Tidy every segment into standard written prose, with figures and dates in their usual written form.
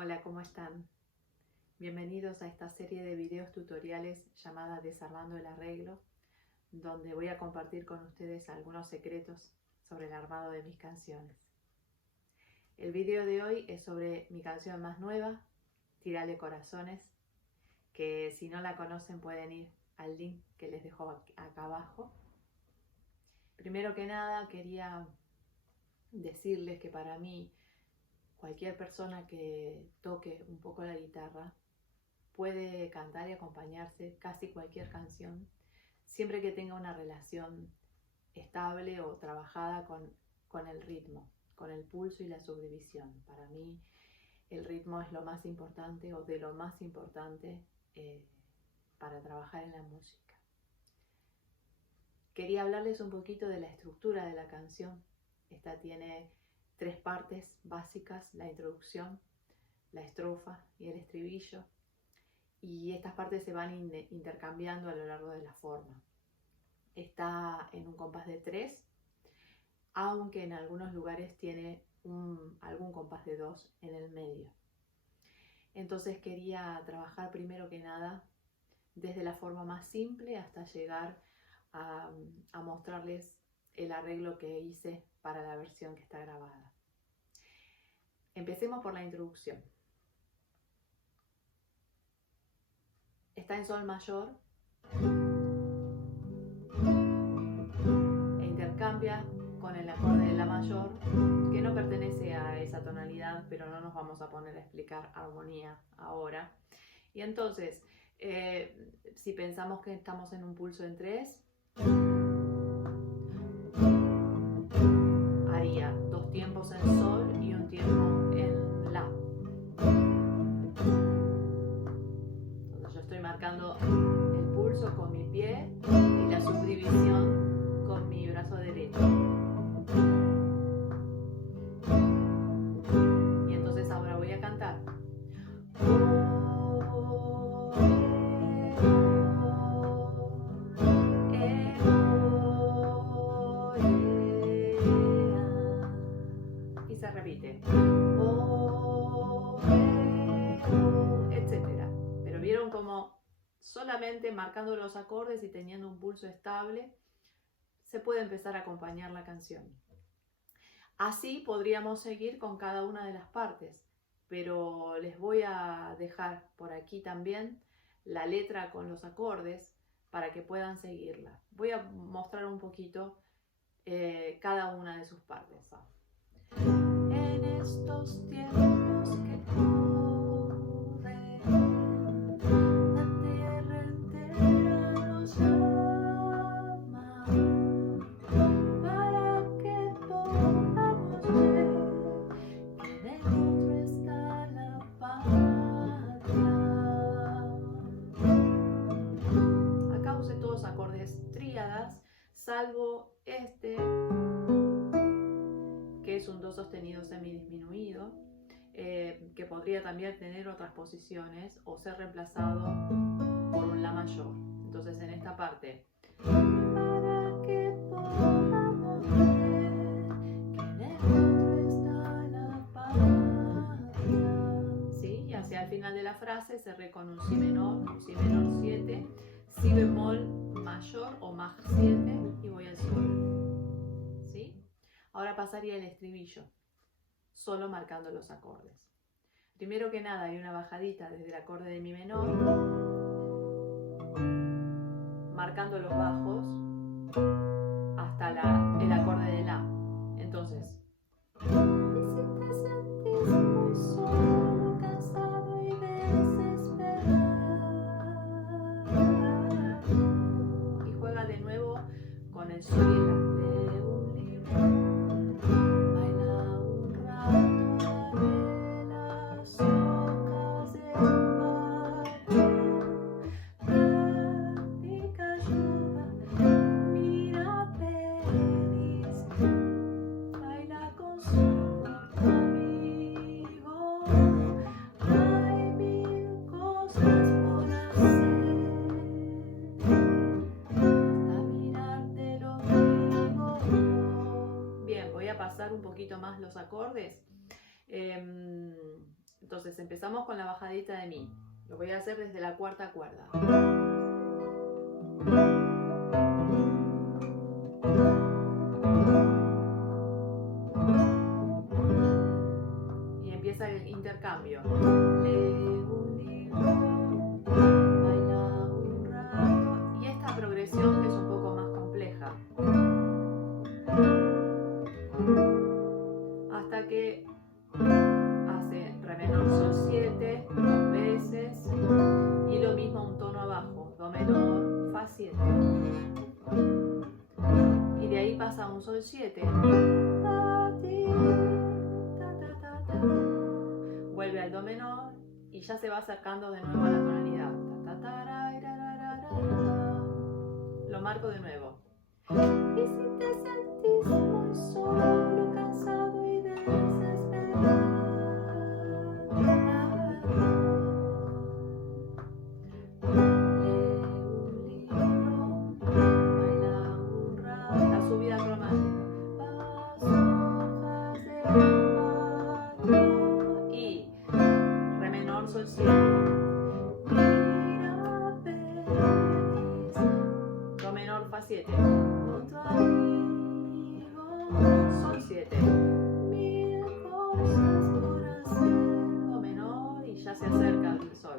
Hola, ¿cómo están? Bienvenidos a esta serie de videos tutoriales llamada Desarmando el Arreglo, donde voy a compartir con ustedes algunos secretos sobre el armado de mis canciones. El video de hoy es sobre mi canción más nueva, Tírale Corazones, que si no la conocen pueden ir al link que les dejo acá abajo. Primero que nada quería decirles que para mí cualquier persona que toque un poco la guitarra puede cantar y acompañarse casi cualquier canción, siempre que tenga una relación estable o trabajada con el ritmo, con el pulso y la subdivisión. Para mí el ritmo es lo más importante o de lo más importante para trabajar en la música. Quería hablarles un poquito de la estructura de la canción. Esta tiene 3 partes básicas: la introducción, la estrofa y el estribillo. Y estas partes se van intercambiando a lo largo de la forma. Está en un compás de 3, aunque en algunos lugares tiene algún compás de 2 en el medio. Entonces quería trabajar primero que nada desde la forma más simple hasta llegar a mostrarles el arreglo que hice para la versión que está grabada. Empecemos por la introducción. Está en sol mayor e intercambia con el acorde de la mayor, que no pertenece a esa tonalidad, pero no nos vamos a poner a explicar armonía ahora. Y entonces, si pensamos que estamos en un pulso en 3, haría 2 tiempos en sol y un tiempo en la. Entonces yo estoy marcando el pulso con mi pie y la subdivisión con mi brazo derecho. Y entonces ahora voy a cantar. Y se repite, etcétera. Pero vieron cómo solamente marcando los acordes y teniendo un pulso estable se puede empezar a acompañar la canción. Así podríamos seguir con cada una de las partes, pero les voy a dejar por aquí también la letra con los acordes para que puedan seguirla. Voy a mostrar un poquito cada una de sus partes. En estos tiempos que corren, la tierra entera nos llama para que podamos ver que en el otro está la patria. Acá usé todos acordes tríadas, salvo este, que es un do sostenido semidisminuido, que podría también tener otras posiciones o ser reemplazado por un la mayor. Entonces en esta parte, para que podamos ver que en el otro está la patria, ¿sí? Y hacia el final de la frase cerré con un si menor 7, si bemol mayor o maj 7 y voy al sol, ¿sí? Ahora pasaría el estribillo, solo marcando los acordes. Primero que nada hay una bajadita desde el acorde de mi menor, marcando los bajos hasta el acorde de la. Entonces, y si te sentís muy solo, cansado y desesperado, y juega de nuevo con el sol y la de un libro. Baila un rato, dale las hojas del bate, practica yoga, mira pelis, baila con su amigo. Hay 1000 cosas por hacer, hasta mirarte lo digo. Bien, voy a pasar un poquito más los acordes. Entonces Entonces empezamos con la bajadita de mi. Lo voy a hacer desde la cuarta cuerda. Y empieza el intercambio. Y esta progresión que es un poco más compleja. Hasta que hace re menor sol 7 dos veces y lo mismo un tono abajo, do menor, fa 7 y de ahí pasa a un sol 7, vuelve al do menor y ya se va acercando de nuevo a la tonalidad, lo marco de nuevo. Y si te sentís muy solo, cansado y desesperado, la subida romántica, y re menor sol 7, do menor fa 7, sol 7, mil cosas por hacer, do menor y ya se acerca el sol.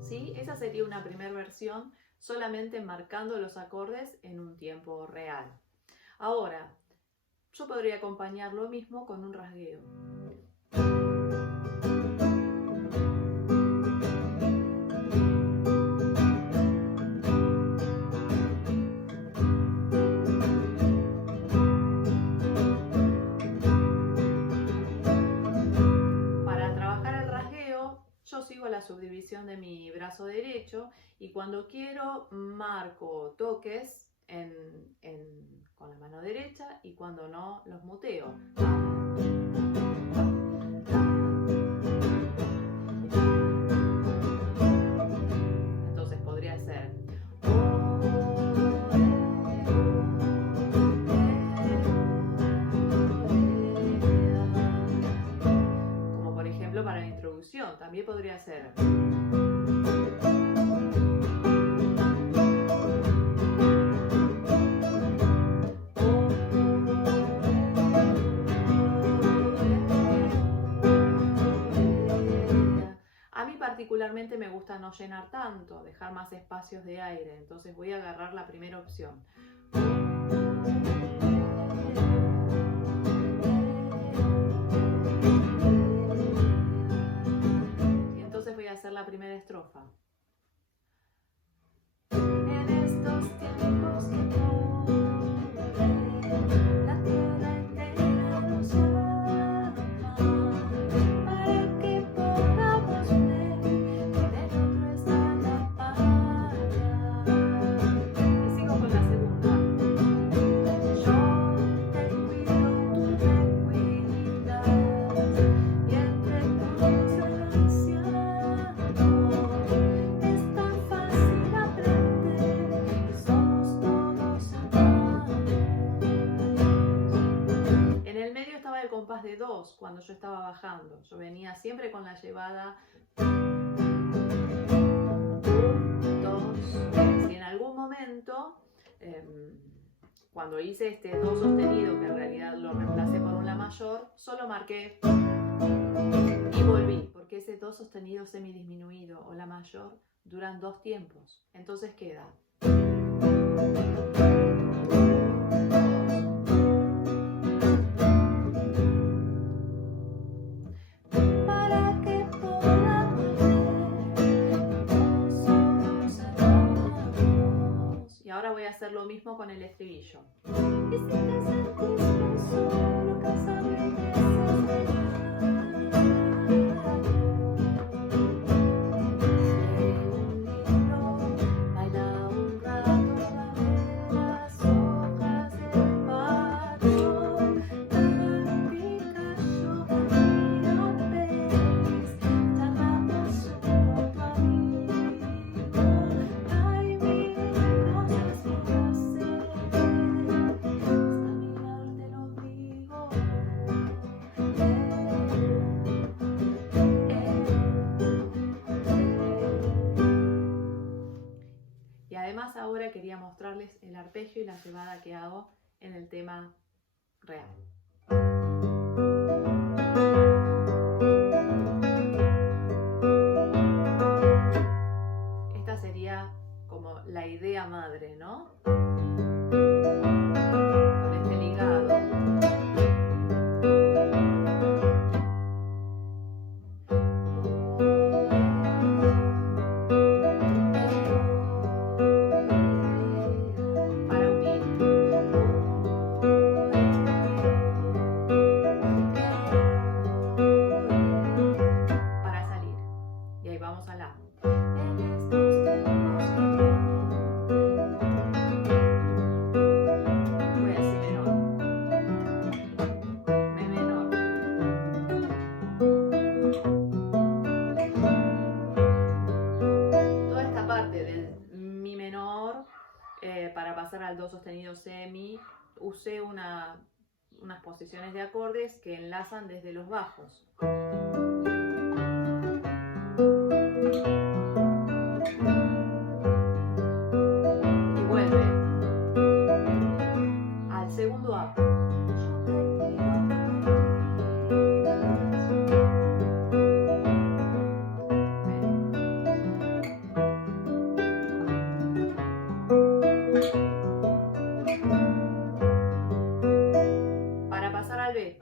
¿Sí? Esa sería una primera versión, solamente marcando los acordes en un tiempo real. Ahora, yo podría acompañar lo mismo con un rasgueo. Sigo la subdivisión de mi brazo derecho y cuando quiero marco toques con la mano derecha y cuando no los muteo. Entonces podría ser como por ejemplo para la introducción, también podría ser a mí particularmente me gusta no llenar tanto, dejar más espacios de aire, entonces voy a agarrar la primera opción. Hacer la primera estrofa. En estos tiempos que corren, la tierra entera nos llama para que podamos ver que dentro está la paz. Y sigo con la segunda. Yo te cuido, tú me cuidas, y entre todos compás de 2 cuando yo estaba bajando. Yo venía siempre con la llevada 1, 2, 3. Y en algún momento, cuando hice este do sostenido, que en realidad lo reemplacé por un la mayor, solo marqué y volví, porque ese do sostenido semidisminuido o la mayor duran 2 tiempos. Entonces queda. Ahora voy a hacer lo mismo con el estribillo. Y si te sentís solo, cansado y desesperado, baila un rato, baile las hojas del patio, cada picacho, mira ves, charlamos con tu amigo. Ay, mira, cosas por hacer, hasta mirarte lo digo. quería mostrarles el arpegio y la llevada que hago en el tema real. Esta sería como la idea madre, ¿no? Con este ligado. Para unir. Para salir. Y ahí vamos a la. Para pasar al do sostenido semi, usé unas posiciones de acordes que enlazan desde los bajos. Y vuelve al segundo A. Para pasar al B.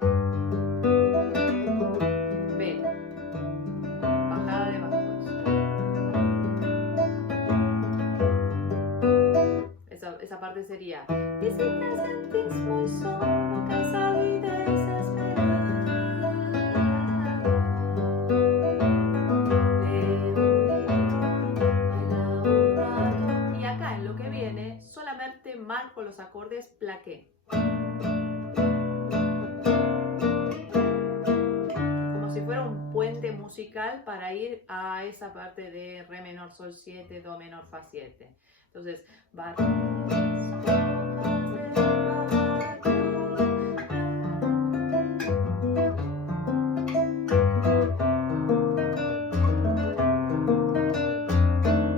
B. Bajada de bajos. Esa parte sería. Y si te sentís muy solo, cansado y desesperado. Y acá en lo que viene, solamente marco los acordes plaqué. Puente musical para ir a esa parte de re menor sol 7, do menor fa 7. Entonces va.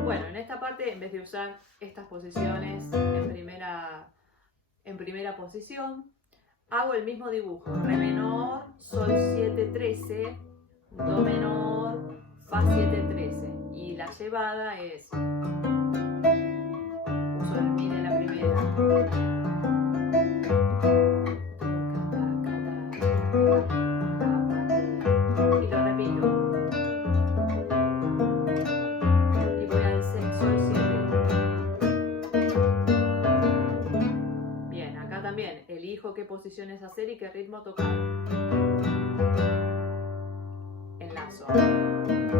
Bueno, en esta parte, en vez de usar estas posiciones en primera posición, hago el mismo dibujo: re menor, sol 7, 13, do menor, fa 7, 13. Y la llevada es, uso el mi de la primera, y lo repito, y voy al sol 7. Bien, acá también elijo qué posiciones hacer y qué ritmo tocar.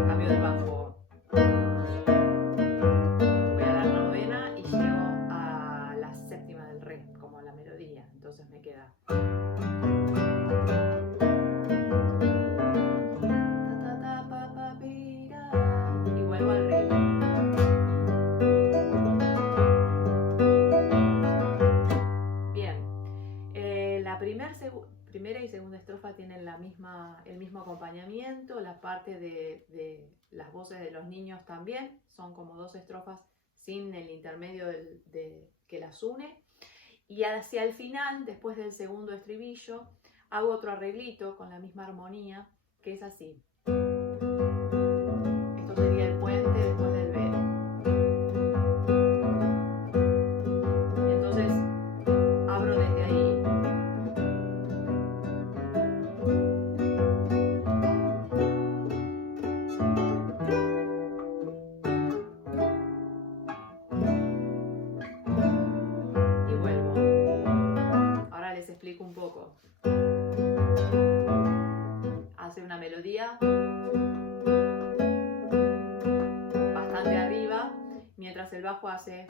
Cambio de bajo. Voy a la novena y llego a la séptima del re, como la melodía. Entonces me queda. Y vuelvo al re. Bien. La primera y segunda estrofa tienen el mismo acompañamiento. La parte de las voces de los niños también son como dos estrofas sin el intermedio que las une. Y hacia el final, después del segundo estribillo, hago otro arreglito con la misma armonía, que es así. Esto sería el puente después del B. Entonces abro desde ahí. Un poco. Hace una melodía bastante arriba, mientras el bajo hace,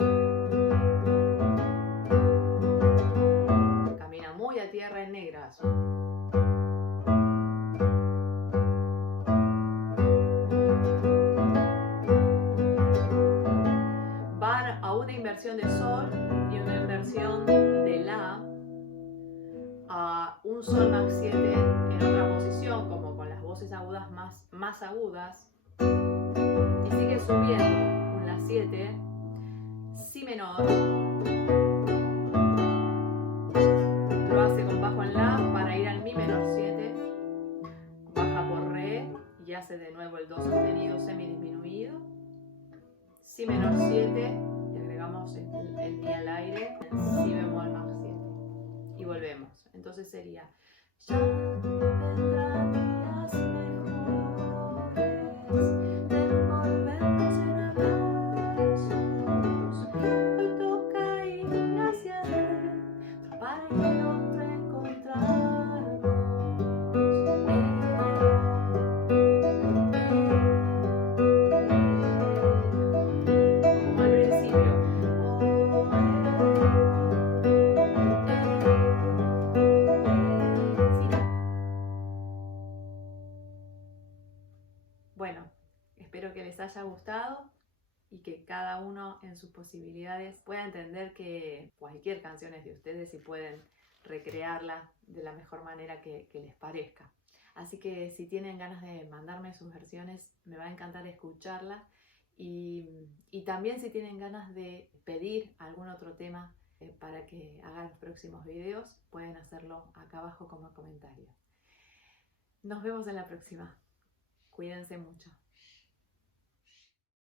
camina muy a tierra en negras. Van a una inversión de sol y una inversión de la, a un sol max 7 en otra posición, como con las voces agudas más agudas, y sigue subiendo un la 7. Si si menor, lo hace con bajo en la para ir al mi menor 7, baja por re y hace de nuevo el do sostenido semidisminuido, si menor 7 y agregamos el mi al aire, el si bemol más 7 y volvemos. Entonces sería ya vendrán días mejores de envolvernos en abrazos, hoy toca ir hacia adentro para que nos reencontrarnos. Como al principio. Bueno, espero que les haya gustado y que cada uno en sus posibilidades pueda entender que cualquier canción es de ustedes y pueden recrearla de la mejor manera que les parezca. Así que si tienen ganas de mandarme sus versiones, me va a encantar escucharla y también si tienen ganas de pedir algún otro tema para que haga los próximos videos, pueden hacerlo acá abajo como comentario. Nos vemos en la próxima. Cuídense mucho.